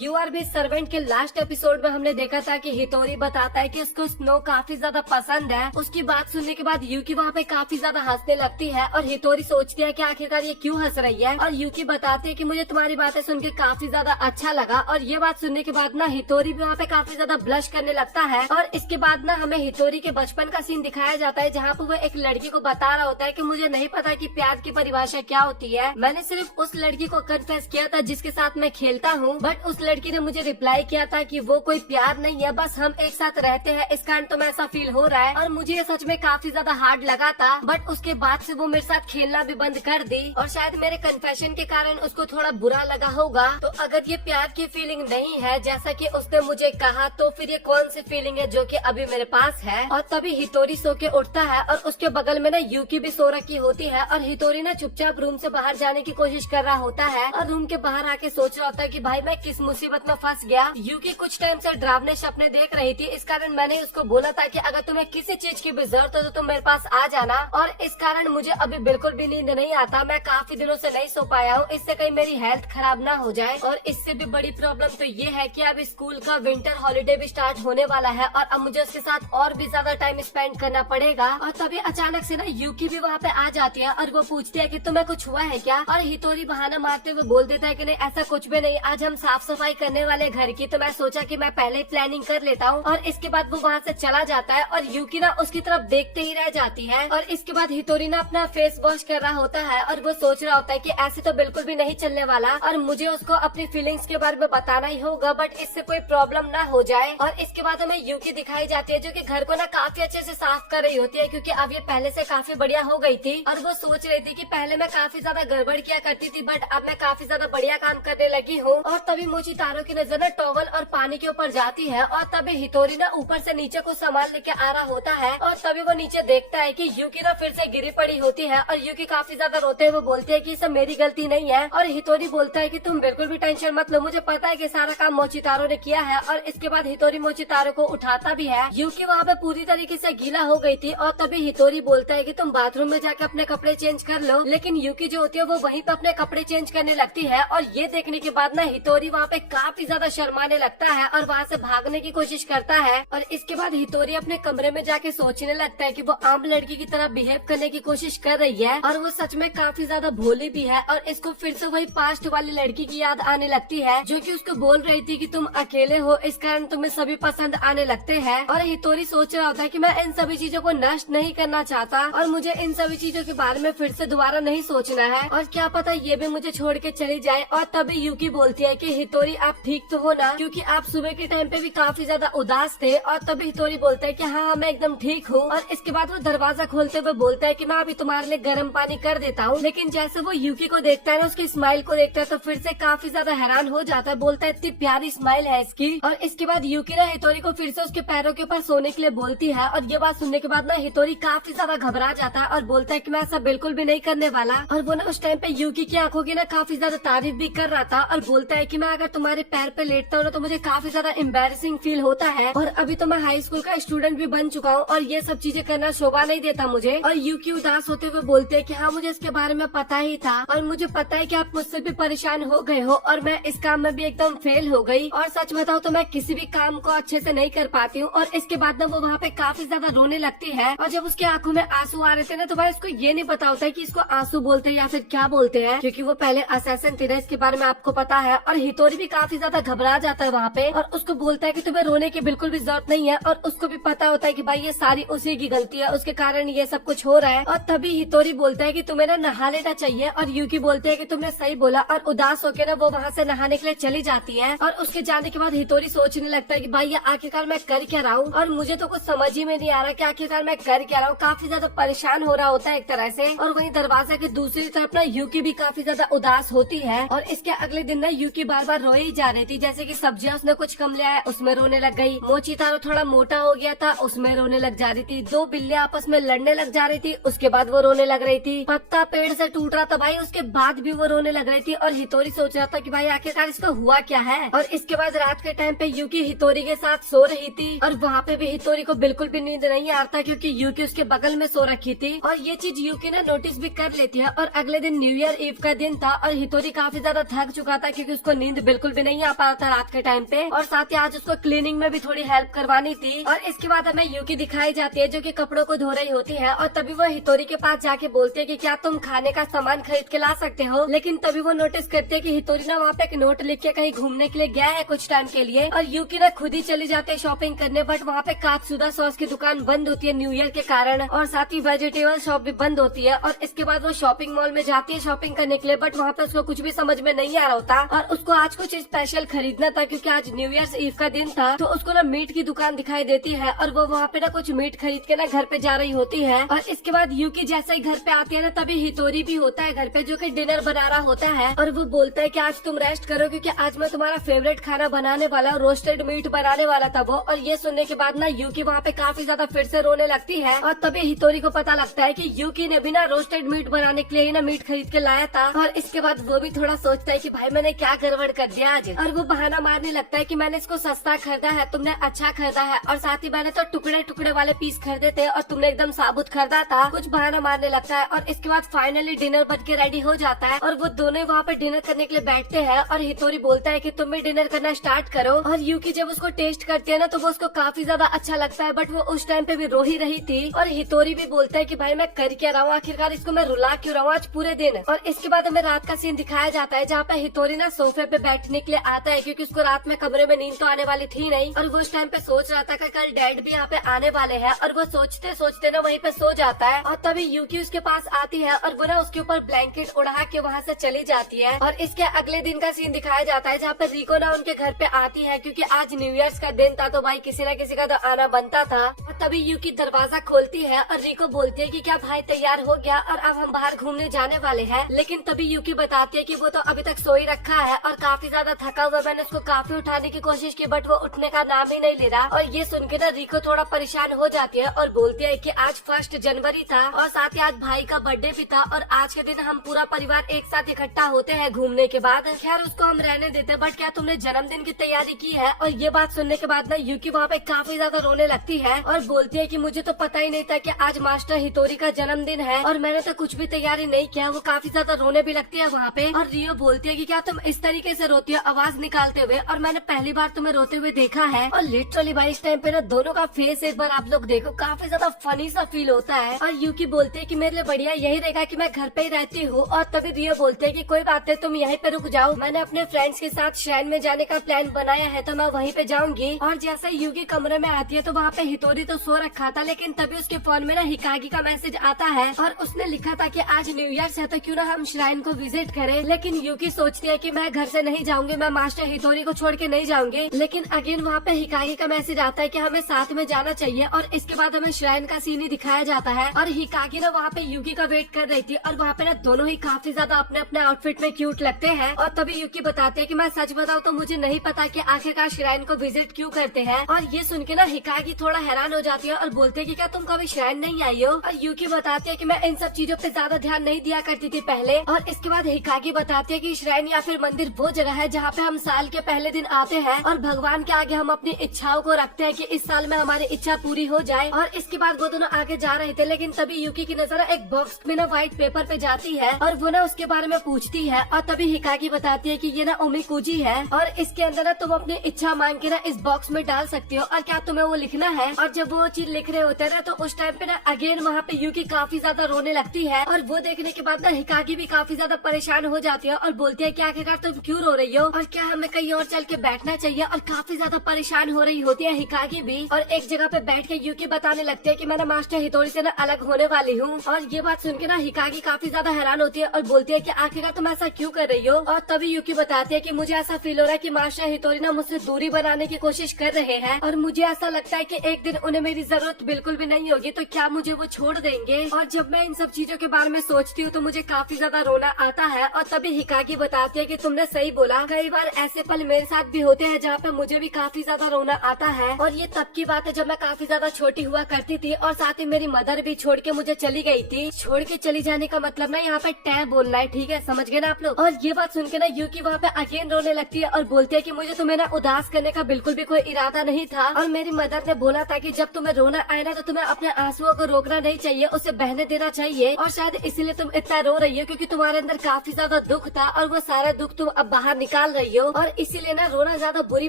You R B servant के last episode में हमने देखा था कि हितोरी बताता है कि उसको स्नो काफी ज्यादा पसंद है। उसकी बात सुनने के बाद यूकी वहाँ पे काफी ज्यादा हंसने लगती है और हितोरी सोचती है कि आखिरकार ये क्यों हंस रही है। और यूकी बताती है कि मुझे तुम्हारी बातें सुन के काफी ज्यादा अच्छा लगा। और ये बात सुनने के बाद ना हितोरी भी वहाँ पे काफी ज्यादा ब्लश करने लगता है। और इसके बाद ना हमें हितोरी के बचपन का सीन दिखाया जाता है, जहाँ पे वो एक लड़की को बता रहा होता है कि मुझे नहीं पता कि प्यार की परिभाषा क्या होती है। मैंने सिर्फ उस लड़की को कन्फेस किया था जिसके साथ मैं खेलता हूँ, बट उस लड़की ने मुझे रिप्लाई किया था कि वो कोई प्यार नहीं है, बस हम एक साथ रहते हैं, इस कारण तो मैं ऐसा फील हो रहा है। और मुझे ये सच में काफी ज्यादा हार्ड लगा था, बट उसके बाद से वो मेरे साथ खेलना भी बंद कर दी। और शायद मेरे कन्फेशन के कारण उसको थोड़ा बुरा लगा होगा। तो अगर ये प्यार की फीलिंग नहीं है जैसा कि उसने मुझे कहा, तो फिर ये कौन सी फीलिंग है जो कि अभी मेरे पास है। और तभी हितोरी सो के उठता है और उसके बगल में ना यूकी भी सो रखी होती है। और हितोरी ना चुपचाप रूम से बाहर जाने की कोशिश कर रहा होता है और रूम के बाहर आके सोच रहा होता है कि भाई मैं किस मुसीबत में फंस गया। यूकी कुछ टाइम से डरावने सपने देख रही थी, इस कारण मैंने उसको बोला था कि अगर तुम्हें किसी चीज की भी जरूरत हो तो तुम मेरे पास आ जाना। और इस कारण मुझे अभी बिल्कुल भी नींद नहीं आता, मैं काफी दिनों से नहीं सो पाया हूँ, इससे कहीं मेरी हेल्थ खराब ना हो जाए। और इससे भी बड़ी प्रॉब्लम तो ये है कि अब स्कूल का विंटर हॉलीडे भी स्टार्ट होने वाला है और अब मुझे उसके साथ और भी ज्यादा टाइम स्पेंड करना पड़ेगा। और तभी अचानक से ना यूकी भी वहाँ पे आ जाती है और वो पूछती है कि तुम्हें कुछ हुआ है क्या। और हितोरी बहाना मारते हुए बोल देता है कि नहीं ऐसा कुछ भी नहीं, आज हम साफ सफाई करने वाले घर की, तो मैं सोचा कि मैं पहले ही प्लानिंग कर लेता हूँ। और इसके बाद वो वहाँ से चला जाता है और यूकी ना उसकी तरफ देखते ही रह जाती है। और इसके बाद हितोरी ना अपना फेस वॉश कर रहा होता है और वो सोच रहा होता है कि ऐसे तो बिल्कुल भी नहीं चलने वाला और मुझे उसको अपनी फीलिंग्स के बारे में बताना ही होगा, बट इससे कोई प्रॉब्लम ना हो जाए। और इसके बाद हमें यूकी दिखाई जाती है जो कि घर को ना काफी अच्छे से साफ कर रही होती है, क्योंकि अब ये पहले से काफी बढ़िया हो गई थी। और वो सोच रही थी कि पहले मैं काफी ज्यादा गड़बड़ किया करती थी, बट अब मैं काफी ज्यादा बढ़िया काम करने लगी हूँ। और तभी मोचितारो की नजर ना टॉवल और पानी के ऊपर जाती है और तभी हितोरी ना ऊपर से नीचे को सामान लेके आ रहा होता है। और तभी वो नीचे देखता है कि यूकी ना फिर से गिरी पड़ी होती है और यूकी काफी ज्यादा रोते हुए बोलती है कि सब मेरी गलती नहीं है। और हितोरी बोलता है कि तुम बिल्कुल भी टेंशन मत लो, मुझे पता है कि सारा काम मोचितारो ने किया है। और इसके बाद हितोरी मोचितारो को उठाता भी है। यूकी वहाँ पे पूरी तरीके से गीला हो गई थी और तभी हितोरी बोलता है कि तुम बाथरूम में जाके अपने कपड़े चेंज कर लो, लेकिन यूकी जो होती है वो वहीं पे अपने कपड़े चेंज करने लगती है। और ये देखने के बाद ना हितोरी वहाँ पे काफी ज्यादा शर्माने लगता है और वहाँ से भागने की कोशिश करता है। और इसके बाद हितोरी अपने कमरे में जाके सोचने लगता है कि वो आम लड़की की तरह बिहेव करने की कोशिश कर रही है और वो सच में काफी ज्यादा भोली भी है। और इसको फिर से वही पास्ट वाली लड़की की याद आने लगती है जो कि उसको बोल रही थी कि तुम अकेले हो, इस कारण तुम्हें सभी पसंद आने लगते हैं। और हितोरी सोच रहा होता है कि मैं इन सभी चीजों को नष्ट नहीं करना चाहता और मुझे इन सभी चीजों के बारे में फिर से दोबारा नहीं सोचना है और क्या पता ये भी मुझे छोड़ के चली जाए। और तभी यूकी बोलती है कि हितोरी आप ठीक तो हो ना, क्योंकि आप सुबह के टाइम पे भी काफी ज्यादा उदास थे। और तभी हितोरी बोलता है कि हाँ मैं एकदम ठीक हूँ। और इसके बाद वो दरवाजा खोलते हुए बोलता है कि मैं अभी तुम्हारे लिए गर्म पानी कर देता हूँ। लेकिन जैसे वो यूकी को देखता है ना, उसकी स्माइल को देखता है, तो फिर से काफी ज्यादा हैरान हो जाता है, बोलता है इतनी प्यारी स्माइल है इसकी। और इसके बाद यूकी ना हितोरी को फिर से उसके पैरों के ऊपर सोने के लिए बोलती है। और ये बात सुनने के बाद ना हितोरी काफी ज्यादा घबरा जाता है और बोलता है कि मैं ऐसा बिल्कुल भी नहीं करने वाला। और वो ना उस टाइम पे यूकी की आंखों की ना काफी ज्यादा तारीफ भी कर रहा था और बोलता है कि मैं अगर तुम्हारे पैर पे लेटता हूँ ना तो मुझे काफी ज्यादा एम्बेरसिंग फील होता है और अभी तो मैं हाई स्कूल का स्टूडेंट भी बन चुका हूँ और ये सब चीजें करना शोभा नहीं देता मुझे। और यूकी उदास होते हुए बोलते हैं कि हाँ मुझे इसके बारे में पता ही था और मुझे पता है कि आप मुझसे भी परेशान हो गए हो और मैं इस काम में भी एकदम फेल हो गई और सच बताऊँ तो मैं किसी भी काम को अच्छे से नहीं कर पाती हूँ। और इसके बाद ना वो वहाँ पे काफी ज्यादा रोने लगती है और जब उसकी आंखों में आंसू आ रहे थे ना तो भाई उसको ये नहीं पता होता है कि इसको आंसू बोलते हैं या फिर क्या बोलते हैं, क्योंकि वो पहले असैसिन थी ना, इसके बारे में आपको पता है। और हितोरी भी काफी ज्यादा घबरा जाता है वहाँ पे और उसको बोलता है कि तुम्हें रोने की बिल्कुल भी जरूरत नहीं है और उसको भी पता होता है कि भाई ये सारी उसी की गलती है, उसके कारण ये सब कुछ हो रहा है। और तभी हितोरी बोलता है कि तुम्हें ना नहा लेना चाहिए और यूकी बोलते है कि तुमने सही बोला और उदास होकर ना वो वहाँ से नहाने के लिए चली जाती है। और उसके जाने के बाद हितोरी सोचने लगता है कि भाई ये आखिरकार मैं कर क्या रहा हूँ और मुझे तो कुछ समझ ही में नहीं आ रहा कि आखिरकार मैं कर क्या रहा हूँ। काफी ज्यादा परेशान हो रहा होता है एक तरह से। और वहीं दरवाजा की दूसरी तरफ ना यूकी भी काफी ज्यादा उदास होती है। और इसके अगले दिन ना यूकी बार बार रोई ही जा रही थी, जैसे कि सब्जियां उसने कुछ कम लिया है उसमें रोने लग गई, मोचितारो थोड़ा मोटा हो गया था उसमें रोने लग जा रही थी, दो बिल्लियां आपस में लड़ने लग जा रही थी उसके बाद वो रोने लग रही थी, पत्ता पेड़ से टूट रहा था भाई उसके बाद भी वो रोने लग रही थी। और हितोरी सोच रहा था कि भाई आखिरकार इसको हुआ क्या है। और इसके बाद रात के टाइम पे यूकी हितोरी के साथ सो रही थी और वहाँ पे भी हितोरी को बिल्कुल भी नींद नहीं आता क्योंकि यूकी उसके बगल में सो रखी थी। और ये चीज यूकी ना नोटिस भी कर लेती है। और अगले दिन न्यू ईयर ईव का दिन था और हितोरी काफी ज्यादा थक चुका था क्योंकि उसको नींद बिल्कुल बिल्कुल भी नहीं आ पाया था रात के टाइम पे, और साथ ही आज उसको क्लीनिंग में भी थोड़ी हेल्प करवानी थी। और इसके बाद हमें यूकी दिखाई जाती है जो कि कपड़ों को धो रही होती है, और तभी वो हितोरी के पास जाके बोलती है कि क्या तुम खाने का सामान खरीद के ला सकते हो। लेकिन तभी वो नोटिस करती है कि हितोरी ना वहाँ पे एक नोट लिख के कहीं घूमने के लिए गया है कुछ टाइम के लिए, और यूकी ना खुद ही चली जाते है शॉपिंग करने। बट वहाँ पे कात्सुदा सॉस की दुकान बंद होती है न्यू ईयर के कारण, और साथ ही वेजिटेबल शॉप भी बंद होती है। और इसके बाद वो शॉपिंग मॉल में जाती है शॉपिंग करने के लिए, बट वहाँ पे उसको कुछ भी समझ में नहीं आ रहा होता, और उसको आज कुछ स्पेशल खरीदना था क्योंकि आज न्यू ईयर ईव का दिन था। तो उसको ना मीट की दुकान दिखाई देती है, और वो वहाँ पे ना कुछ मीट खरीद के ना घर पे जा रही होती है। और इसके बाद यूकी जैसे ही घर पे आती है ना, तभी हितोरी भी होता है घर पे जो कि डिनर बना रहा होता है, और वो बोलता है कि आज तुम रेस्ट करो क्योंकि आज मैं तुम्हारा फेवरेट खाना बनाने वाला, रोस्टेड मीट बनाने वाला था वो। और ये सुनने के बाद ना यूकी वहाँ पे काफी ज्यादा फिर से रोने लगती है, और तभी हितोरी को पता लगता है कि यूकी ने भी ना रोस्टेड मीट बनाने के लिए ही ना मीट खरीद के लाया था। और इसके बाद वो भी थोड़ा सोचता है कि भाई मैंने क्या गड़बड़ कर दिया आज, और वो बहाना मारने लगता है कि मैंने इसको सस्ता खरीदा है, तुमने अच्छा खरीदा है, और साथ ही मैंने तो टुकड़े टुकड़े वाले पीस खरीदे थे और तुमने एकदम साबुत खरीदा था। कुछ बहाना मारने लगता है, और इसके बाद फाइनली डिनर बन के रेडी हो जाता है, और वो दोनों वहाँ पे डिनर करने के लिए बैठते हैं। और हितोरी बोलता है कि तुम भी डिनर करना स्टार्ट करो, और यूकी जब उसको टेस्ट करती है ना तो वो उसको काफी ज्यादा अच्छा लगता है, बट वो उस टाइम पे भी रो ही रही थी। और हितोरी भी बोलता है कि भाई मैं कर क्या रहा हूँ, आखिरकार इसको मैं रुला क्यों रहा हूँ आज पूरे दिन। और इसके बाद हमें रात का सीन दिखाया जाता है जहाँ पे हितोरी ना सोफे पे बैठने के लिए आता है क्योंकि उसको रात में कमरे में नींद तो आने वाली थी नहीं, और वो उस टाइम पे सोच रहा था कि कल डैड भी यहाँ पे आने वाले हैं, और वो सोचते सोचते ना वहीं पे सो जाता है। और तभी यूकी उसके पास आती है, और वो ना उसके ऊपर ब्लैंकेट उड़ा के वहाँ से चली जाती है। और इसके अगले दिन का सीन दिखाया जाता है जहाँ पे रिको ना उनके घर पे आती है क्योंकि आज न्यू ईयर का दिन था, तो भाई किसी न किसी का तो आना बनता था। और तभी यूकी दरवाजा खोलती है और रिको बोलती है कि क्या भाई तैयार हो गया और अब हम बाहर घूमने जाने वाले हैं। लेकिन तभी यूकी बताती है कि वो तो अभी तक सो ही रखा है और काफी ज्यादा थका हुआ, मैंने उसको काफी उठाने की कोशिश की बट वो उठने का नाम ही नहीं ले रहा। और ये सुन के ना रिको थोड़ा परेशान हो जाती है और बोलती है कि आज 1 जनवरी था और साथ ही आज भाई का बर्थडे भी था, और आज के दिन हम पूरा परिवार एक साथ इकट्ठा होते हैं घूमने के बाद। खैर उसको हम रहने देते, बट क्या तुमने जन्मदिन की तैयारी की है? और ये बात सुनने के बाद ना यूकी वहाँ पे काफी ज्यादा रोने लगती है और बोलती है कि मुझे तो पता ही नहीं था कि आज मास्टर हितोरी का जन्मदिन है और मैंने तो कुछ भी तैयारी नहीं किया। वो काफी ज्यादा रोने भी लगती है वहाँ पे। और रियो बोलती है कि क्या तुम इस तरीके से रोती हो आवाज निकालते हुए, और मैंने पहली बार तुम्हें रोते हुए देखा है। और लिटरली भाई इस टाइम पे ना दोनों का फेस एक बार आप लोग देखो, काफी ज्यादा फनी सा फील होता है। और यूकी बोलती है कि मेरे लिए बढ़िया यही रहेगा कि मैं घर पे ही रहती हूँ। और तभी रियो बोलते है कि कोई बात नहीं, तुम यहीं पे रुक जाओ, मैंने अपने फ्रेंड्स के साथ श्राइन में जाने का प्लान बनाया है तो मैं वहीं पे जाऊंगी। और जैसे यूकी कमरे में आती है तो वहाँ पे हितोरी तो सो रखा था, लेकिन तभी उसके फोन में ना हिकागी का मैसेज आता है और उसने लिखा था कि आज न्यू ईयर है तो क्यों ना हम श्राइन को विजिट करें। लेकिन यूकी सोचती है कि मैं घर से नहीं जाऊंगी, मैं मास्टर हितोरी को छोड़ के नहीं जाऊंगी। लेकिन अगेन वहाँ पे हिकागी का मैसेज आता है कि हमें साथ में जाना चाहिए। और इसके बाद हमें श्राइन का सीन ही दिखाया जाता है और हिकागी ना वहाँ पे यूकी का वेट कर रही थी और वहाँ पे ना दोनों ही काफी ज्यादा अपने अपने आउटफिट में क्यूट लगते हैं। और तभी यूकी बताते हैं कि मैं सच बताऊँ तो मुझे नहीं पता कि आखिरकार श्राइन को विजिट क्यों करते हैं। और ये सुन के ना हिकागी थोड़ा हैरान हो जाती है और बोलते हैं कि क्या तुम कभी श्राइन नहीं आई हो। और यूकी बताती है कि मैं इन सब चीजों पे ज्यादा ध्यान नहीं दिया करती थी पहले। और इसके बाद हिकागी बताती है कि श्राइन या फिर मंदिर वो जगह है जहाँ पे हम साल के पहले दिन आते हैं और भगवान के आगे हम अपनी इच्छाओं को रखते हैं कि इस साल में हमारी इच्छा पूरी हो जाए। और इसके बाद वो दोनों आगे जा रहे थे, लेकिन तभी यूकी की नजर एक बॉक्स में ना व्हाइट पेपर पे जाती है और वो ना उसके बारे में पूछती है। और तभी हिकागी बताती है कि ये ना ओमिकुजी है और इसके अंदर ना तुम अपनी इच्छा मांग के ना इस बॉक्स में डाल सकती हो और क्या तुम्हें वो लिखना है। और जब वो चीज लिख रहे होते हैं ना तो उस टाइम पे ना अगेन वहाँ पे यूकी काफी ज्यादा रोने लगती है। और वो देखने के बाद ना हिकागी भी काफी ज्यादा परेशान हो जाती है और बोलती है कि आखिरकार तुम क्यों रो रही हो और क्या हमें कहीं और चल के बैठना चाहिए। और काफी ज्यादा परेशान हो रही होती है हिकागी भी और एक जगह पे बैठ के यूकी बताने लगती है कि मैं ना मास्टर हितोरी से ना अलग होने वाली हूँ। और ये बात सुन के ना हिकागी काफी ज्यादा हैरान होती है और बोलती है कि आखिरकार तुम ऐसा क्यों कर रही हो। और तभी यूकी बताती है कि मुझे ऐसा फील हो रहा है कि मास्टर हितोरी ना मुझसे दूरी बनाने की कोशिश कर रहे हैं और मुझे ऐसा लगता है कि एक दिन उन्हें मेरी जरूरत बिल्कुल भी नहीं होगी तो क्या मुझे वो छोड़ देंगे। और जब मैं इन सब चीजों के बारे में सोचती हूँ तो मुझे काफी ज्यादा रोना आता है। और तभी हिकागी बताती है कि तुमने सही बोला, कई बार ऐसे पल मेरे साथ भी होते हैं जहाँ पे मुझे भी काफी ज्यादा रोना आता है। और ये तब की बात है जब मैं काफी ज्यादा छोटी हुआ करती थी और साथ ही मेरी मदर भी छोड़ के मुझे चली गई थी। छोड़ के चली जाने का मतलब ना यहाँ पे टै बोलना है, ठीक है, समझ गए ना आप लोग। और ये बात सुन के ना यूकी वहाँ पे अगेन रोने लगती है और बोलती है कि मुझे तुम्हें ना उदास करने का बिल्कुल भी कोई इरादा नहीं था और मेरी मदर ने बोला था कि जब तुम्हें रोना आए ना तो तुम्हें अपने आंसुओं को रोकना नहीं चाहिए, उसे बहने देना चाहिए। और शायद इसीलिए तुम इतना रो रही हो क्योंकि तुम्हारे अंदर काफी ज्यादा दुख था और वो सारा दुख तुम अब बाहर निकाल रही हो, और इसीलिए ना रोना ज्यादा बुरी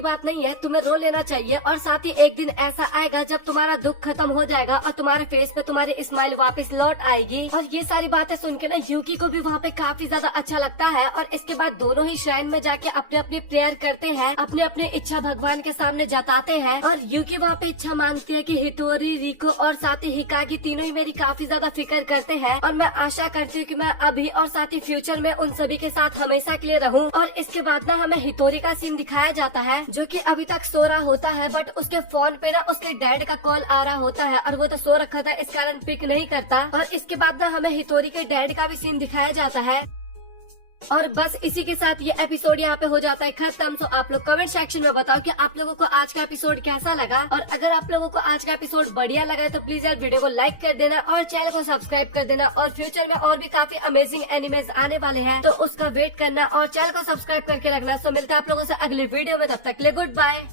बात नहीं है, तुम्हें रो लेना चाहिए। और साथ ही एक दिन ऐसा आएगा जब तुम्हारा दुख खत्म हो जाएगा और तुम्हारे फेस पे तुम्हारी स्माइल वापस लौट आएगी। और ये सारी बातें सुन के ना यूकी को भी वहाँ पे काफी ज्यादा अच्छा लगता है। और इसके बाद दोनों ही श्राइन में जाके अपने अपने प्रेयर करते हैं, अपने अपने इच्छा भगवान के सामने जताते हैं। और यूकी वहाँ पे इच्छा मांगती है कि हितोरी, रिको और साथ ही हिकागी तीनों ही मेरी काफी ज्यादा फिक्र करते हैं, और मैं आशा करती हूँ कि मैं अभी और साथ ही फ्यूचर में उन सभी के साथ हमेशा के लिए रहूं। और इसके बाद ना हमें हितोरी का सीन दिखाया जाता है, जो कि अभी तक सो रहा होता है, बट उसके फोन पे ना उसके डैड का कॉल आ रहा होता है और वो तो सो रखा था, इस कारण पिक नहीं करता। और इसके बाद ना हमें हितोरी के डैड का भी सीन दिखाया जाता है। और बस इसी के साथ ये एपिसोड यहाँ पे हो जाता है खत्म। तो आप लोग कमेंट सेक्शन में बताओ कि आप लोगों को आज का एपिसोड कैसा लगा, और अगर आप लोगों को आज का एपिसोड बढ़िया लगा है तो प्लीज यार वीडियो को लाइक कर देना और चैनल को सब्सक्राइब कर देना। और फ्यूचर में और भी काफी अमेजिंग एनिमेज आने वाले हैं, तो उसका वेट करना और चैनल को सब्सक्राइब करके रखना। तो मिलता है आप लोगों से अगले वीडियो में, तब तक के लिए गुड बाय।